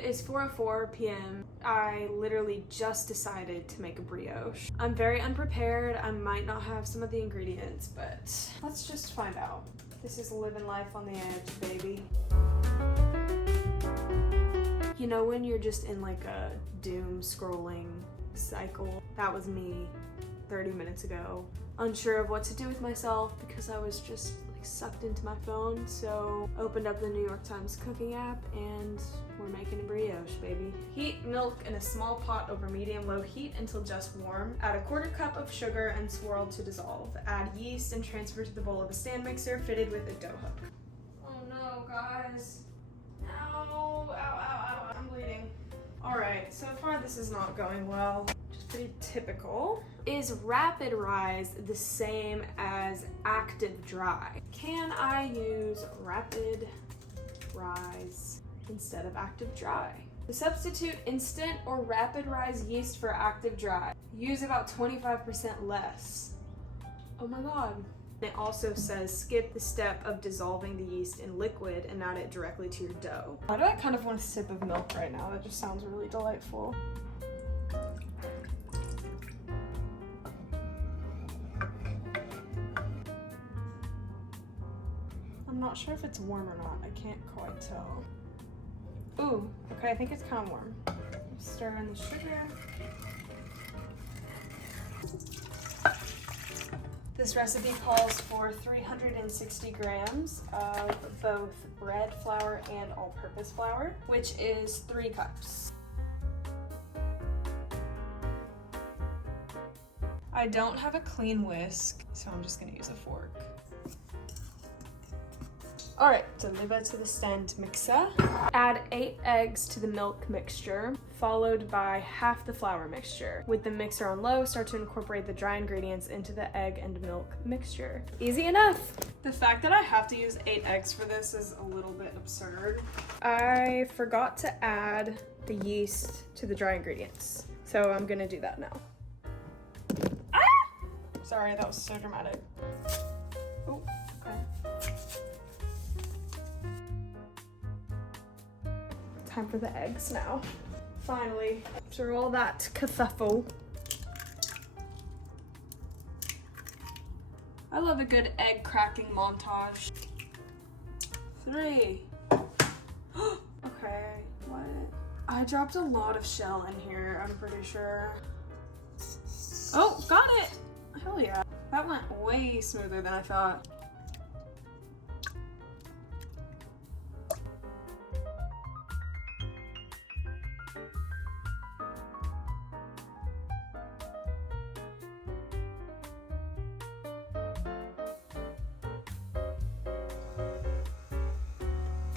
It is 4:04 p.m. I literally just decided to make a brioche. I'm very unprepared. I might not have some of the ingredients, but let's just find out. This is living life on the edge, baby. You know when you're just in like a doom scrolling cycle? That was me 30 minutes ago. Unsure of what to do with myself because I was just like sucked into my phone. So opened up the New York Times cooking app and we're making a brioche, baby. Heat milk in a small pot over medium-low heat until just warm. Add a 1/4 cup of sugar and swirl to dissolve. Add yeast and transfer to the bowl of a stand mixer fitted with a dough hook. Oh no, guys. Ow, ow, ow, ow, I'm bleeding. All right, so far this is not going well. Just pretty typical. Is rapid rise the same as active dry? Can I use rapid rise instead of active dry? To substitute instant or rapid rise yeast for active dry, use about 25% less. Oh my God. It also says skip the step of dissolving the yeast in liquid and add it directly to your dough. Why do I kind of want a sip of milk right now? That just sounds really delightful. I'm not sure if it's warm or not. I can't quite tell. Ooh, okay, I think it's kind of warm. Stir in the sugar. This recipe calls for 360 grams of both bread flour and all-purpose flour, which is 3 cups. I don't have a clean whisk, so I'm just gonna use a fork. All right, deliver to the stand mixer. Add 8 eggs to the milk mixture, followed by half the flour mixture. With the mixer on low, start to incorporate the dry ingredients into the egg and milk mixture. Easy enough. The fact that I have to use 8 eggs for this is a little bit absurd. I forgot to add the yeast to the dry ingredients, so I'm gonna do that now. Ah! Sorry, that was so dramatic. Oh, okay. Time for the eggs now. Finally, after all that kerfuffle. I love a good egg cracking montage. 3. Okay, what? I dropped a lot of shell in here, I'm pretty sure. Oh, got it! Hell yeah. That went way smoother than I thought.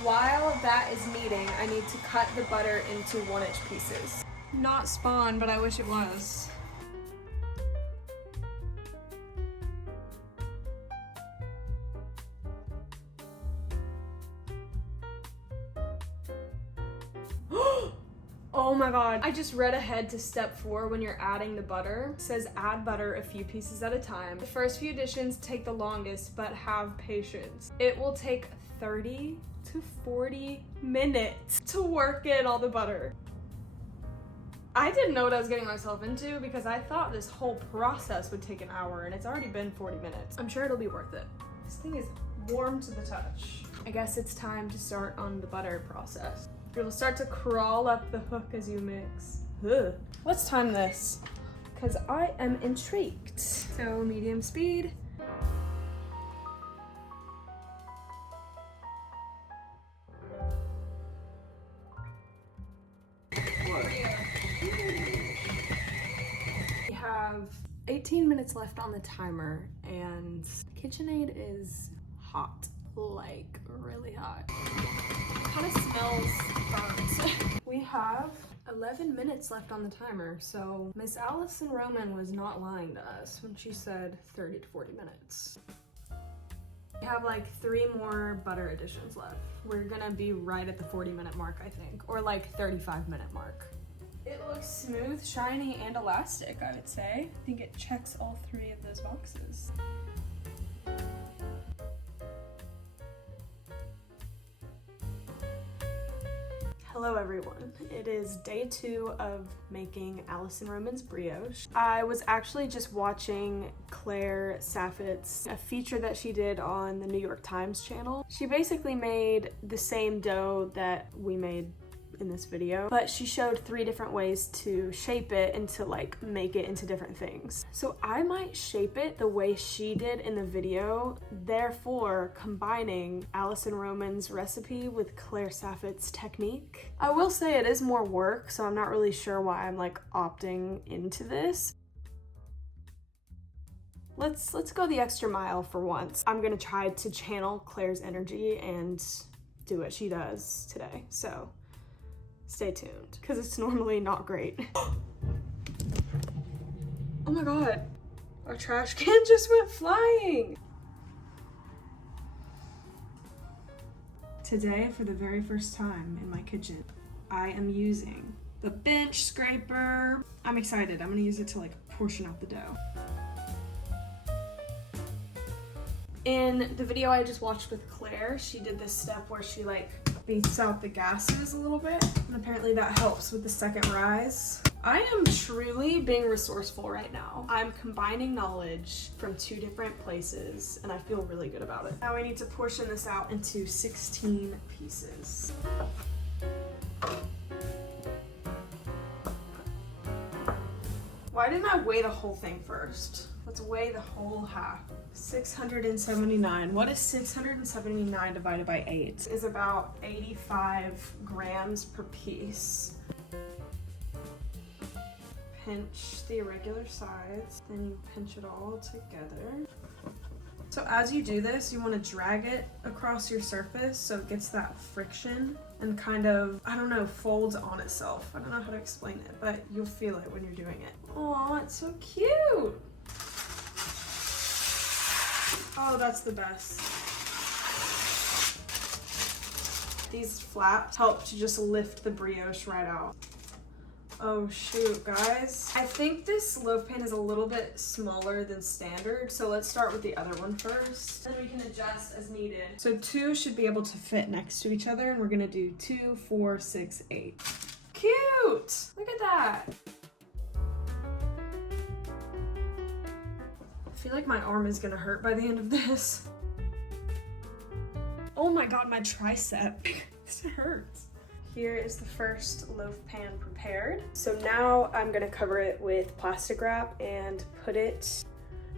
While that is kneading, I need to cut the butter into 1-inch pieces. Not spawn, but I wish it was. Oh my God. I just read ahead to step 4 when you're adding the butter. It says add butter a few pieces at a time. The first few additions take the longest, but have patience. It will take 30 to 40 minutes to work in all the butter. I didn't know what I was getting myself into because I thought this whole process would take an hour and it's already been 40 minutes. I'm sure it'll be worth it. This thing is warm to the touch. I guess it's time to start on the butter process. It'll start to crawl up the hook as you mix. Ugh. Let's time this because I am intrigued. So medium speed. We have 18 minutes left on the timer and KitchenAid is hot, like really hot. Kind of smells burnt. We have 11 minutes left on the timer, so Miss Alison Roman was not lying to us when she said 30 to 40 minutes. We have like 3 more butter additions left. We're gonna be right at the 40-minute mark, I think, or like 35-minute mark. It looks smooth, shiny, and elastic, I would say. I think it checks all 3 of those boxes. Hello everyone. It is day 2 of making Alison Roman's brioche. I was actually just watching Claire Saffitz, a feature that she did on the New York Times channel. She basically made the same dough that we made in this video, but she showed 3 different ways to shape it and to like make it into different things. So I might shape it the way she did in the video, therefore combining Alison Roman's recipe with Claire Saffitz's technique. I will say it is more work, so I'm not really sure why I'm like opting into this. Let's go the extra mile for once. I'm gonna try to channel Claire's energy and do what she does today, so stay tuned, because it's normally not great. Oh my god, our trash can just went flying. Today, for the very first time in my kitchen, I am using the bench scraper. I'm excited. I'm gonna use it to like portion out the dough. In the video I just watched with Claire, she did this step where she like beats out the gases a little bit, and apparently that helps with the second rise. I am truly being resourceful right now. I'm combining knowledge from 2 different places, and I feel really good about it. Now I need to portion this out into 16 pieces. Why didn't I weigh the whole thing first? Let's weigh the whole half. 679. What is 679 divided by 8? Is about 85 grams per piece. Pinch the irregular sides, then you pinch it all together. So as you do this, you want to drag it across your surface so it gets that friction and kind of, I don't know, folds on itself. I don't know how to explain it, but you'll feel it when you're doing it. Oh, it's so cute. Oh, that's the best. These flaps help to just lift the brioche right out. Oh shoot, guys. I think this loaf pan is a little bit smaller than standard, so let's start with the other one first. Then we can adjust as needed. So 2 should be able to fit next to each other, and we're gonna do 2, 4, 6, 8. Cute! Look at that. I feel like my arm is gonna hurt by the end of this. Oh my god, my tricep. This hurts. Here is the first loaf pan prepared. So now I'm gonna cover it with plastic wrap and put it,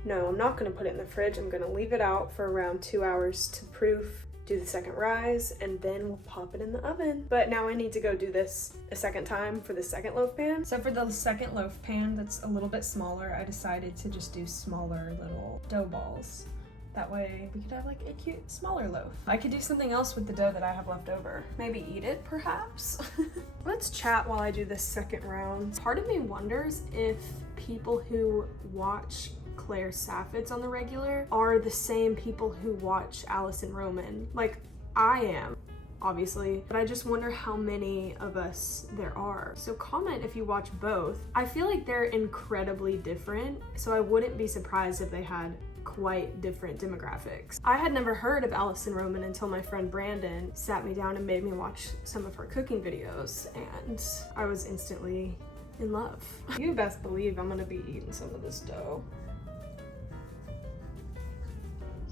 no, I'm not gonna put it in the fridge. I'm gonna leave it out for around 2 hours to proof, do the second rise, and then we'll pop it in the oven. But now I need to go do this a second time for the second loaf pan. So for the second loaf pan that's a little bit smaller, I decided to just do smaller little dough balls. That way we could have like a cute smaller loaf. I could do something else with the dough that I have left over. Maybe eat it, perhaps? Let's chat while I do this second round. Part of me wonders if people who watch Claire Saffitz on the regular are the same people who watch Alison Roman. Like, I am, obviously, but I just wonder how many of us there are. So comment if you watch both. I feel like they're incredibly different, so I wouldn't be surprised if they had quite different demographics. I had never heard of Alison Roman until my friend Brandon sat me down and made me watch some of her cooking videos, and I was instantly in love. You best believe I'm gonna be eating some of this dough.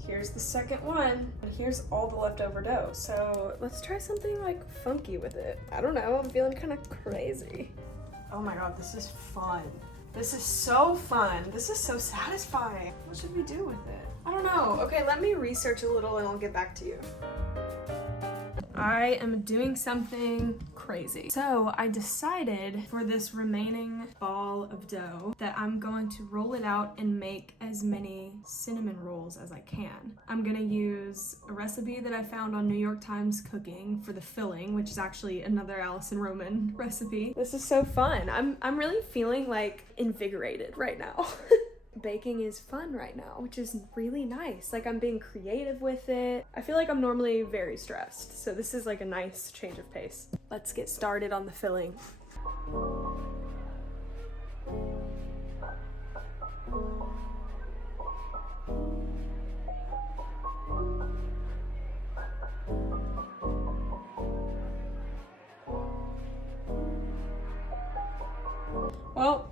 Here's the second one, and here's all the leftover dough. So let's try something like funky with it. I don't know, I'm feeling kind of crazy. Oh my god, this is fun. This is so fun. This is so satisfying. What should we do with it? I don't know. Okay, let me research a little and I'll get back to you. I am doing something crazy. So I decided for this remaining ball of dough that I'm going to roll it out and make as many cinnamon rolls as I can. I'm gonna use a recipe that I found on New York Times Cooking for the filling, which is actually another Alison Roman recipe. This is so fun. I'm really feeling like invigorated right now. Baking is fun right now, which is really nice. Like, I'm being creative with it. I feel like I'm normally very stressed, so this is like a nice change of pace. Let's get started on the filling. Well,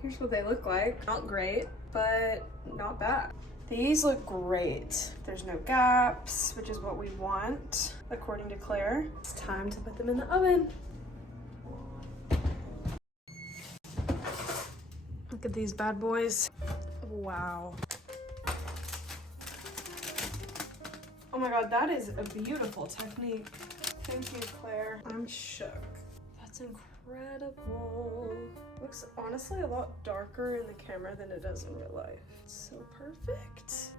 here's what they look like. Not great, but not bad. These look great. There's no gaps, which is what we want, according to Claire. It's time to put them in the oven. Look at these bad boys. Wow. Oh my God, that is a beautiful technique. Thank you, Claire. I'm shook. That's incredible. Looks honestly a lot darker in the camera than it does in real life. It's so perfect.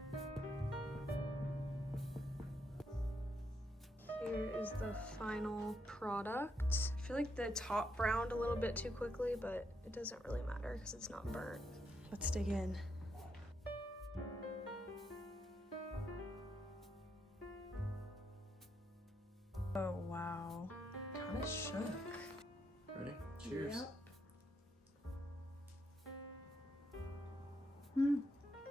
Here is the final product. I feel like the top browned a little bit too quickly, but it doesn't really matter because it's not burnt. Let's dig in. Oh wow, kind of shook. Ready? Cheers. Yep. Mm.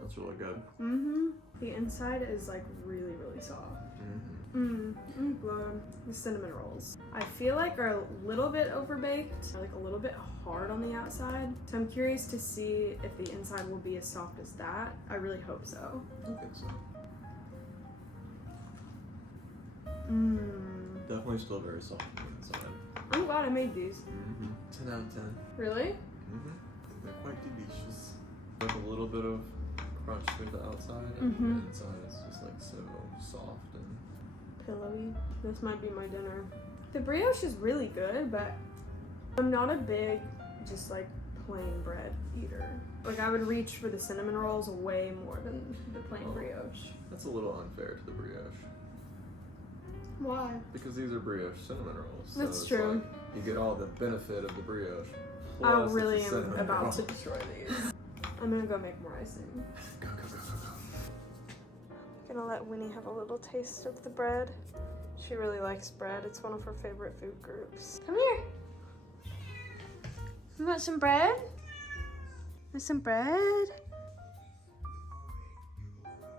That's really good. Mm-hmm. The inside is like really, really soft. Good. The cinnamon rolls, I feel like, are a little bit overbaked, like a little bit hard on the outside. So I'm curious to see if the inside will be as soft as that. I really hope so. I think so. Definitely still very soft on the inside. I'm glad I made these. 10 out of 10. Really? They're quite delicious. Like a little bit of crunch to the outside, and the inside is just like so soft and pillowy. This might be my dinner. The brioche is really good, but I'm not a big just like plain bread eater. Like I would reach for the cinnamon rolls way more than the plain brioche. That's a little unfair to the brioche. Why? Because these are brioche cinnamon rolls. So That's it's true. Like you get all the benefit of the brioche. I plus really it's a am cinnamon about roll. to destroy these. I'm gonna go make more icing. Go, go, go, go, go. I'm gonna let Winnie have a little taste of the bread. She really likes bread. It's one of her favorite food groups. Come here. You want some bread? Want some bread?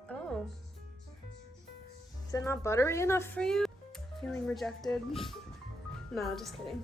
Oh. Is it not buttery enough for you? Feeling rejected? No, just kidding.